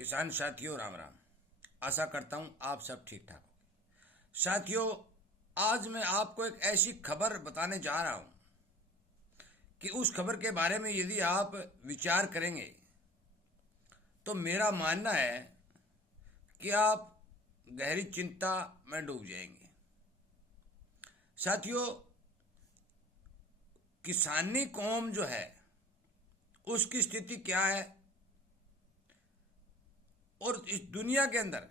किसान साथियों राम राम। आशा करता हूं आप सब ठीक ठाक होंगे। साथियों, आज मैं आपको एक ऐसी खबर बताने जा रहा हूं कि उस खबर के बारे में यदि आप विचार करेंगे तो मेरा मानना है कि आप गहरी चिंता में डूब जाएंगे। साथियों, किसानी कौम जो है उसकी स्थिति क्या है और इस दुनिया के अंदर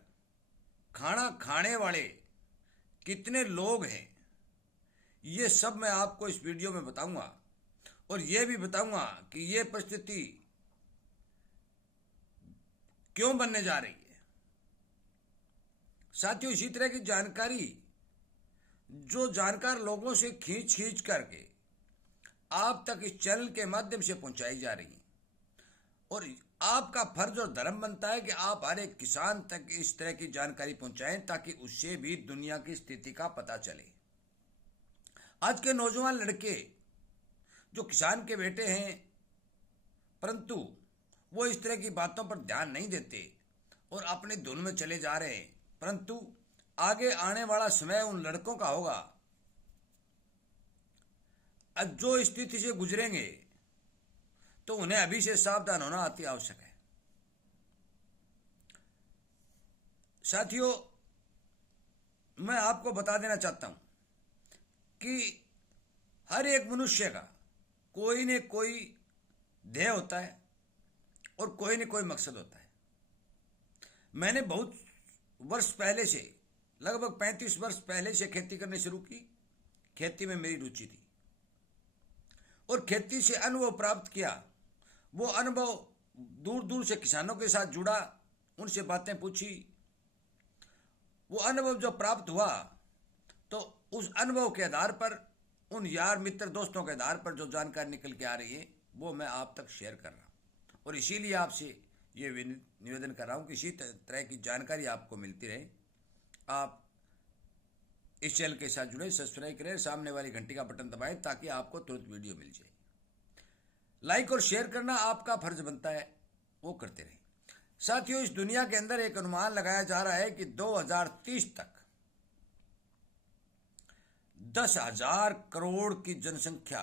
खाना खाने वाले कितने लोग हैं, ये सब मैं आपको इस वीडियो में बताऊंगा। और ये भी बताऊंगा कि ये परिस्थिति क्यों बनने जा रही है। साथियों, इसी तरह की जानकारी जो जानकार लोगों से खींच खींच करके आप तक इस चैनल के माध्यम से पहुंचाई जा रही है और आपका फर्ज और धर्म बनता है कि आप हर एक किसान तक इस तरह की जानकारी पहुंचाएं ताकि उससे भी दुनिया की स्थिति का पता चले। आज के नौजवान लड़के जो किसान के बेटे हैं, परंतु वो इस तरह की बातों पर ध्यान नहीं देते और अपनी धुन में चले जा रहे हैं, परंतु आगे आने वाला समय उन लड़कों का होगा जो स्थिति से गुजरेंगे, तो उन्हें अभी से सावधान होना अति आवश्यक है। साथियों, मैं आपको बता देना चाहता हूं कि हर एक मनुष्य का कोई न कोई ध्येय होता है और कोई न कोई मकसद होता है। मैंने बहुत वर्ष पहले से, लगभग 35 वर्ष पहले से खेती करनी शुरू की। खेती में मेरी रुचि थी और खेती से अनुभव प्राप्त किया। वो अनुभव दूर दूर से किसानों के साथ जुड़ा, उनसे बातें पूछी। वो अनुभव जो प्राप्त हुआ तो उस अनुभव के आधार पर, उन यार मित्र दोस्तों के आधार पर जो जानकारी निकल के आ रही है वो मैं आप तक शेयर कर रहा हूँ। और इसीलिए आपसे ये निवेदन कर रहा हूँ कि इसी तरह की जानकारी आपको मिलती रहे। आप इस चैनल के साथ जुड़े, सब्सक्राइब करें, सामने वाली घंटी का बटन दबाएं ताकि आपको तुरंत वीडियो मिल जाए। लाइक और शेयर करना आपका फर्ज बनता है, वो करते रहें। साथियों, इस दुनिया के अंदर एक अनुमान लगाया जा रहा है कि 2030 तक 10,000 करोड़ की जनसंख्या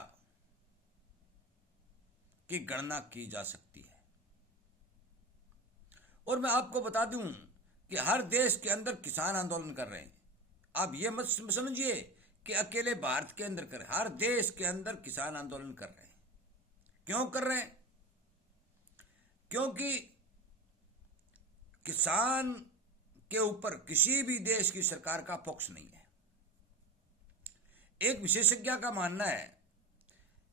की गणना की जा सकती है। और मैं आपको बता दूं कि हर देश के अंदर किसान आंदोलन कर रहे हैं। आप ये मत समझिए कि अकेले भारत के अंदर कर रहे हैं, हर देश के अंदर किसान आंदोलन कर रहे हैं। क्यों कर रहे हैं? क्योंकि किसान के ऊपर किसी भी देश की सरकार का फोकस नहीं है। एक विशेषज्ञ का मानना है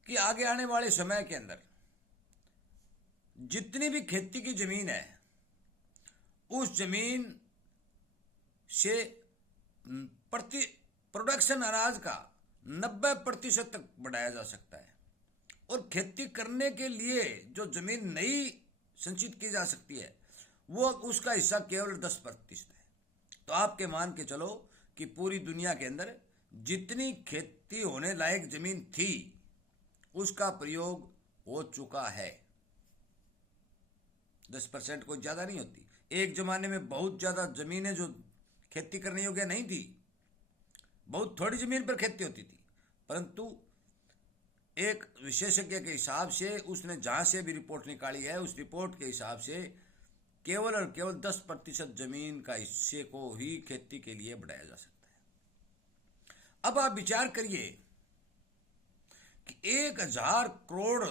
कि आगे आने वाले समय के अंदर जितनी भी खेती की जमीन है, उस जमीन से प्रोडक्शन अनाज का 90% तक बढ़ाया जा सकता है। और खेती करने के लिए जो जमीन नई संचित की जा सकती है वो उसका हिस्सा केवल 10% है। तो आपके मान के चलो कि पूरी दुनिया के अंदर जितनी खेती होने लायक जमीन थी उसका प्रयोग हो चुका है। 10% कोई ज्यादा नहीं होती। एक जमाने में बहुत ज्यादा जमीनें जो खेती करने योग्य नहीं थी, बहुत थोड़ी जमीन पर खेती होती थी, परंतु एक विशेषज्ञ के हिसाब से उसने जहां से भी रिपोर्ट निकाली है, उस रिपोर्ट के हिसाब से केवल और केवल 10% जमीन का हिस्से को ही खेती के लिए बढ़ाया जा सकता है। अब आप विचार करिए कि 1,000 करोड़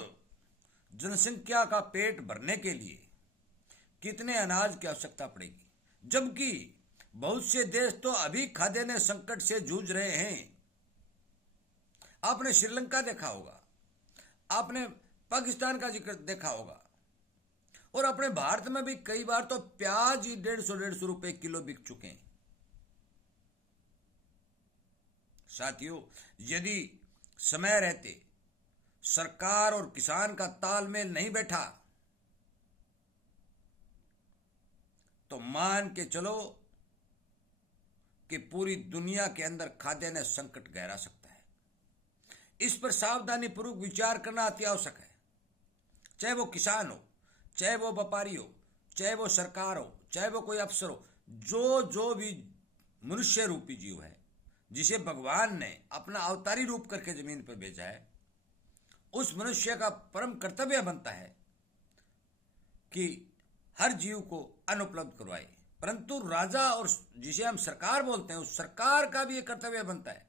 जनसंख्या का पेट भरने के लिए कितने अनाज की आवश्यकता पड़ेगी, जबकि बहुत से देश तो अभी खाद्यान्न संकट से जूझ रहे हैं। आपने श्रीलंका देखा होगा, आपने पाकिस्तान का जिक्र देखा होगा, और अपने भारत में भी कई बार तो प्याज ही 150 रुपए किलो बिक चुके हैं। साथियों, यदि समय रहते सरकार और किसान का तालमेल नहीं बैठा तो मान के चलो कि पूरी दुनिया के अंदर खाद्यान्न संकट गहरा सकता है। इस पर सावधानी पूर्वक विचार करना अति आवश्यक है। चाहे वो किसान हो, चाहे वो व्यापारी हो, चाहे वो सरकार हो, चाहे वो कोई अफसर हो, जो जो भी मनुष्य रूपी जीव है जिसे भगवान ने अपना अवतारी रूप करके जमीन पर भेजा है, उस मनुष्य का परम कर्तव्य बनता है कि हर जीव को अन्न उपलब्ध करवाए। परंतु राजा और जिसे हम सरकार बोलते हैं, उस सरकार का भी एक कर्तव्य बनता है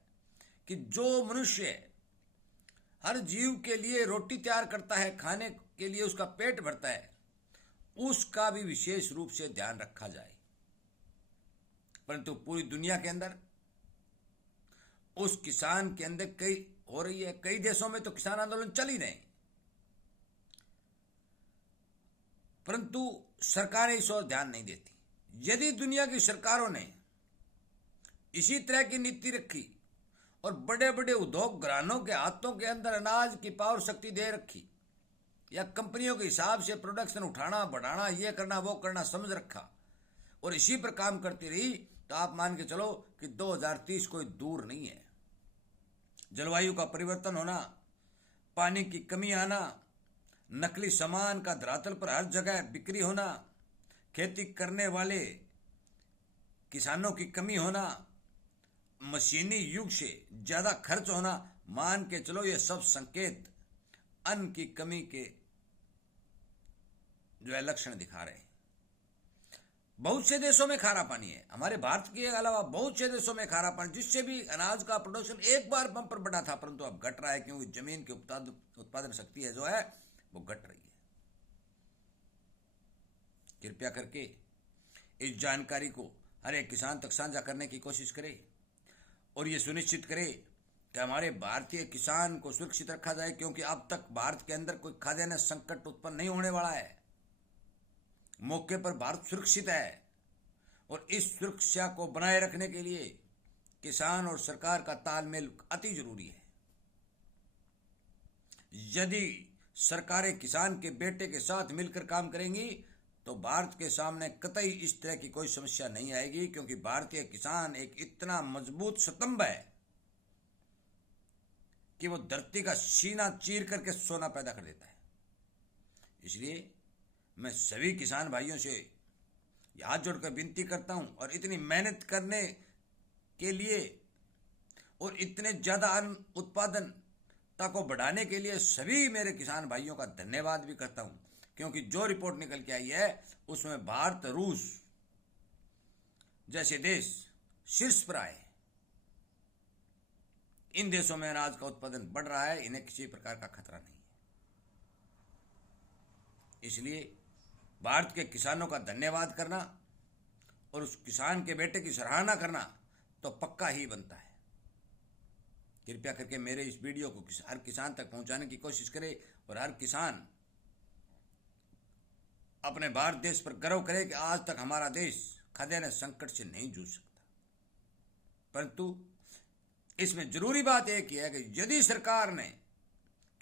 कि जो मनुष्य हर जीव के लिए रोटी तैयार करता है, खाने के लिए उसका पेट भरता है, उसका भी विशेष रूप से ध्यान रखा जाए। परंतु पूरी दुनिया के अंदर उस किसान के अंदर कई हो रही है, कई देशों में तो किसान आंदोलन चल ही नहीं, परंतु सरकारें इस ओर ध्यान नहीं देती। यदि दुनिया की सरकारों ने इसी तरह की नीति रखी और बड़े बड़े उद्योग घरानों के हाथों के अंदर अनाज की पावर शक्ति दे रखी, या कंपनियों के हिसाब से प्रोडक्शन उठाना बढ़ाना, ये करना वो करना समझ रखा, और इसी पर काम करती रही, तो आप मान के चलो कि 2030 कोई दूर नहीं है। जलवायु का परिवर्तन होना, पानी की कमी आना, नकली सामान का धरातल पर हर जगह बिक्री होना, खेती करने वाले किसानों की कमी होना, मशीनी युग से ज्यादा खर्च होना, मान के चलो ये सब संकेत अन्न की कमी के जो है लक्षण दिखा रहे हैं। बहुत से देशों में खारा पानी है, हमारे भारत के अलावा बहुत से देशों में खारा पानी, जिससे भी अनाज का प्रोडक्शन एक बार बम पर बढ़ा था, परंतु अब घट रहा है, क्योंकि जमीन की उत्पादन शक्ति है जो है वो घट रही है। कृपया करके इस जानकारी को हर एक किसान तक साझा करने की कोशिश करें और ये सुनिश्चित करें कि हमारे भारतीय किसान को सुरक्षित रखा जाए, क्योंकि अब तक भारत के अंदर कोई खाद्यान्न संकट उत्पन्न नहीं होने वाला है। मौके पर भारत सुरक्षित है, और इस सुरक्षा को बनाए रखने के लिए किसान और सरकार का तालमेल अति जरूरी है। यदि सरकारें किसान के बेटे के साथ मिलकर काम करेंगी तो भारत के सामने कतई इस तरह की कोई समस्या नहीं आएगी, क्योंकि भारतीय किसान एक इतना मजबूत स्तंभ है कि वो धरती का सीना चीर करके सोना पैदा कर देता है। इसलिए मैं सभी किसान भाइयों से हाथ जोड़कर विनती करता हूं, और इतनी मेहनत करने के लिए और इतने ज्यादा अन्न उत्पादनता को बढ़ाने के लिए सभी मेरे किसान भाइयों का धन्यवाद भी करता हूं, क्योंकि जो रिपोर्ट निकल के आई है उसमें भारत, रूस जैसे देश शीर्ष पर आए। इन देशों में अनाज का उत्पादन बढ़ रहा है, इन्हें किसी प्रकार का खतरा नहीं है। इसलिए भारत के किसानों का धन्यवाद करना और उस किसान के बेटे की सराहना करना तो पक्का ही बनता है। कृपया करके मेरे इस वीडियो को हर किसान तक पहुंचाने की कोशिश करे, और हर किसान अपने भारत देश पर गर्व करे कि आज तक हमारा देश खाद्यान्न संकट से नहीं जूझ सकता। परंतु इसमें जरूरी बात एक ही है कि यदि सरकार ने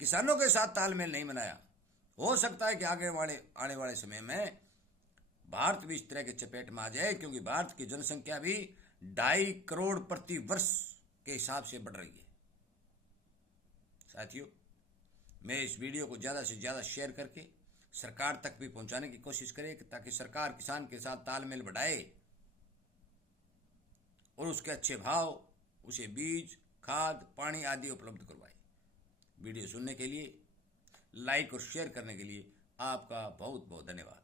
किसानों के साथ तालमेल नहीं बनाया, हो सकता है कि आने वाले समय में भारत भी इस तरह के चपेट में आ जाए, क्योंकि भारत की जनसंख्या भी 2.5 करोड़ प्रति वर्ष के हिसाब से बढ़ रही है। साथियों, मैं इस वीडियो को ज़्यादा से ज़्यादा शेयर करके सरकार तक भी पहुंचाने की कोशिश करे, ताकि सरकार किसान के साथ तालमेल बढ़ाए और उसके अच्छे भाव, उसे बीज, खाद, पानी आदि उपलब्ध करवाए। वीडियो सुनने के लिए, लाइक और शेयर करने के लिए आपका बहुत बहुत धन्यवाद।